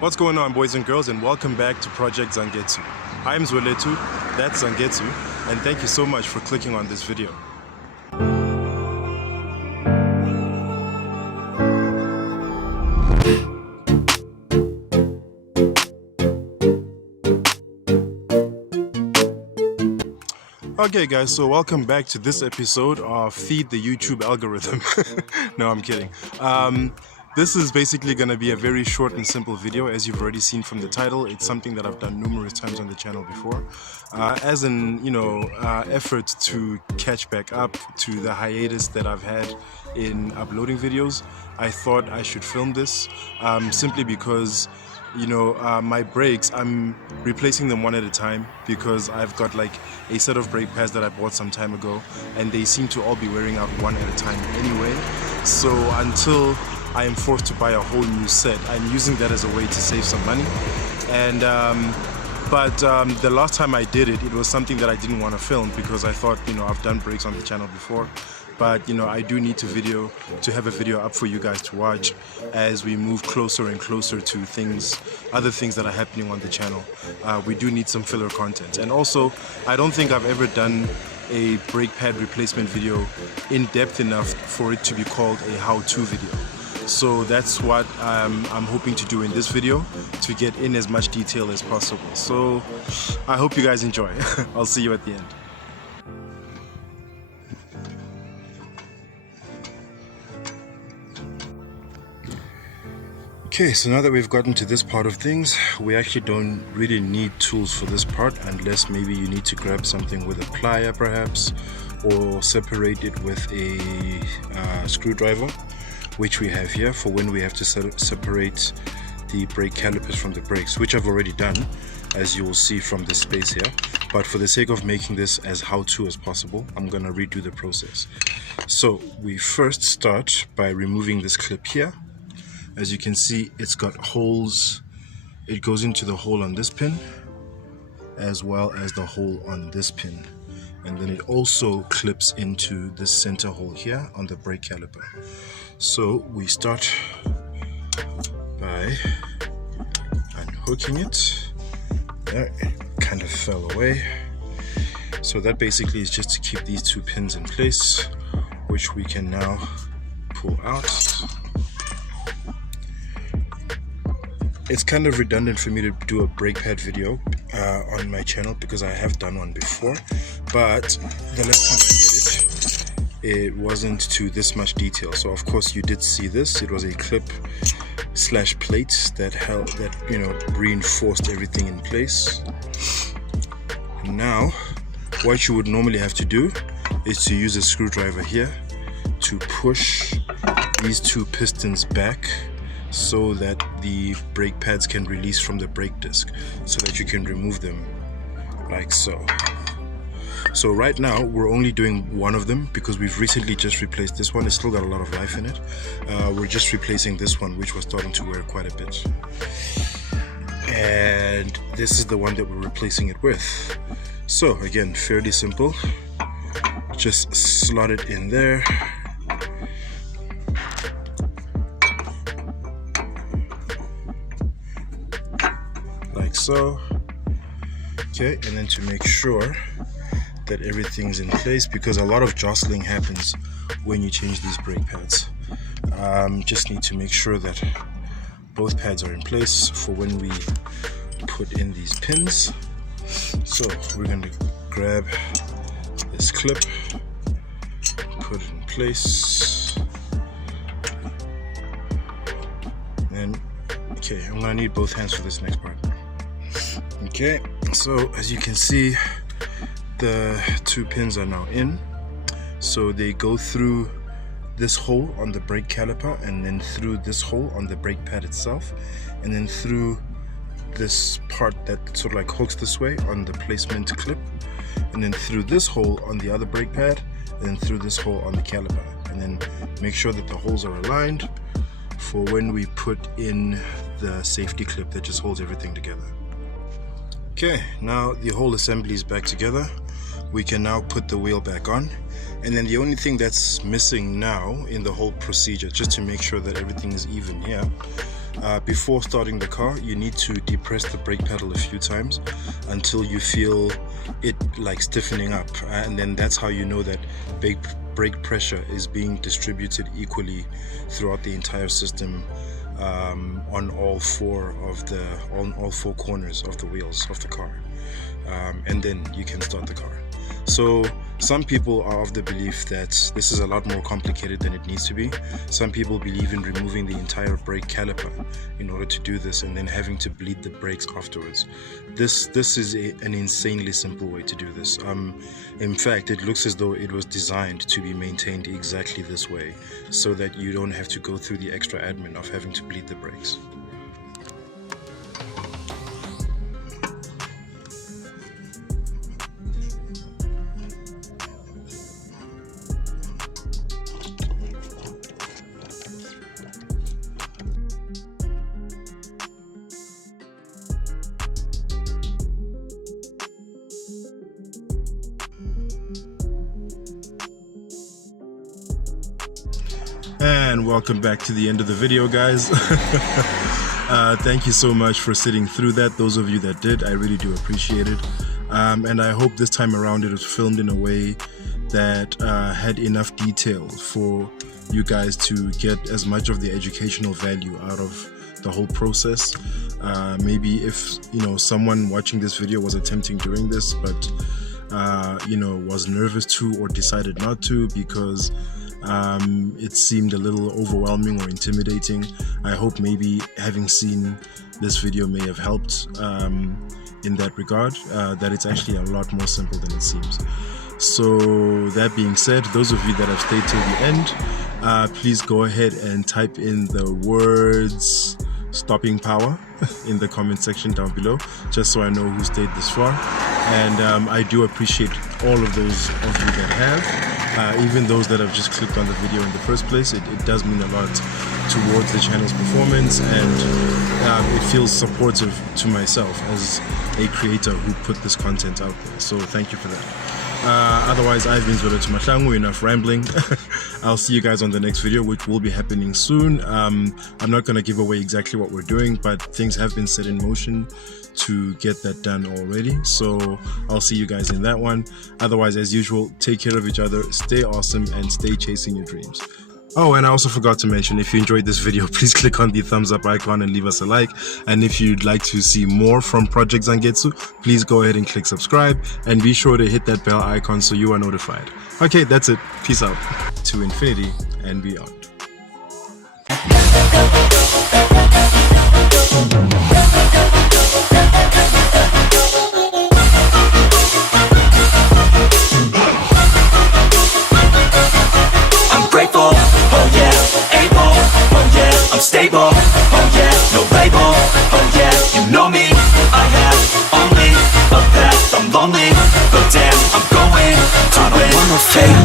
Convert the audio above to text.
What's going on, boys and girls, and welcome back to Project Zangetsu. I'm Zwelethu, that's Zangetsu, and thank you so much for clicking on this video. Okay guys, so welcome back to this episode of Feed the YouTube Algorithm. No, I'm kidding. This is basically going to be a very short and simple video. As you've already seen from the title, it's something that I've done numerous times on the channel before. As an, effort to catch back up to the hiatus that I've had in uploading videos, I thought I should film this simply because my brakes, I'm replacing them one at a time because I've got like a set of brake pads that I bought some time ago and they seem to all be wearing out one at a time anyway. So until I am forced to buy a whole new set, I'm using that as a way to save some money. And the last time I did it, it was something that I didn't want to film because I thought, I've done brakes on the channel before. But I do need to have a video up for you guys to watch as we move closer and closer to other things that are happening on the channel. We do need some filler content. And also, I don't think I've ever done a brake pad replacement video in depth enough for it to be called a how-to video. So that's what I'm hoping to do in this video, to get in as much detail as possible. So I hope you guys enjoy. I'll see you at the end. Okay, so now that we've gotten to this part of things, we actually don't really need tools for this part unless maybe you need to grab something with a plier perhaps, or separate it with a screwdriver, which we have here for when we have to separate the brake calipers from the brakes, which I've already done, as you will see from this space here. But for the sake of making this as how-to as possible, I'm going to redo the process. So we first start by removing this clip here. As you can see, it's got holes. It goes into the hole on this pin as well as the hole on this pin, and then it also clips into this center hole here on the brake caliper. So we start by unhooking it. There, it kind of fell away. So that basically is just to keep these two pins in place, which we can now pull out. It's kind of redundant for me to do a brake pad video on my channel because I have done one before, but the last time I did it, it wasn't to this much detail. So of course you did see this. It was a clip slash plate that reinforced everything in place. And now what you would normally have to do is to use a screwdriver here to push these two pistons back so that the brake pads can release from the brake disc, so that you can remove them like so. So right now we're only doing one of them because we've recently just replaced this one. It's still got a lot of life in it. We're just replacing this one, which was starting to wear quite a bit, and this is the one that we're replacing it with. So again, fairly simple. Just slot it in there. Like so. Okay, and then to make sure that everything's in place, because a lot of jostling happens when you change these brake pads. Just need to make sure that both pads are in place for when we put in these pins. So we're going to grab this clip, put it in place, and okay, I'm going to need both hands for this next part. Okay, so as you can see, the two pins are now in. So they go through this hole on the brake caliper, and then through this hole on the brake pad itself, and then through this part that sort of like hooks this way on the placement clip, and then through this hole on the other brake pad, and then through this hole on the caliper. And then make sure that the holes are aligned for when we put in the safety clip that just holds everything together. Okay, now the whole assembly is back together. We can now put the wheel back on, And then the only thing that's missing now in the whole procedure, just to make sure that everything is even here, before starting the car, you need to depress the brake pedal a few times until you feel it like stiffening up, and then that's how you know that brake pressure is being distributed equally throughout the entire system, on all four corners of the wheels of the car, and then you can start the car. So some people are of the belief that this is a lot more complicated than it needs to be. Some people believe in removing the entire brake caliper in order to do this and then having to bleed the brakes afterwards. This is an insanely simple way to do this. In fact, it looks as though it was designed to be maintained exactly this way, so that you don't have to go through the extra admin of having to bleed the brakes. And welcome back to the end of the video, guys. Thank you so much for sitting through that. Those of you that did, I really do appreciate it. And I hope this time around it was filmed in a way that had enough detail for you guys to get as much of the educational value out of the whole process. Maybe if someone watching this video was attempting doing this, but was nervous to or decided not to because it seemed a little overwhelming or intimidating, I hope maybe having seen this video may have helped in that regard, that it's actually a lot more simple than it seems. So that being said, those of you that have stayed till the end, please go ahead and type in the words stopping power in the comment section down below, just so I know who stayed this far. And I do appreciate all of those of you that have, even those that have just clicked on the video in the first place. It does mean a lot towards the channel's performance, and it feels supportive to myself as a creator who put this content out there. So thank you for that. Otherwise, I've been Subaru Impreza, enough rambling. I'll see you guys on the next video, which will be happening soon. I'm not going to give away exactly what we're doing, but things have been set in motion to get that done already. So I'll see you guys in that one. Otherwise, as usual, take care of each other, stay awesome, and stay chasing your dreams. Oh, and I also forgot to mention, if you enjoyed this video, please click on the thumbs up icon and leave us a like. And if you'd like to see more from Project Zangetsu, please go ahead and click subscribe, and be sure to hit that bell icon so you are notified. Okay, that's it. Peace out. To infinity and beyond. Stable, oh yeah, no label, oh yeah, you know me. I have only a path, I'm lonely, but damn, I'm going to win. I don't wanna fade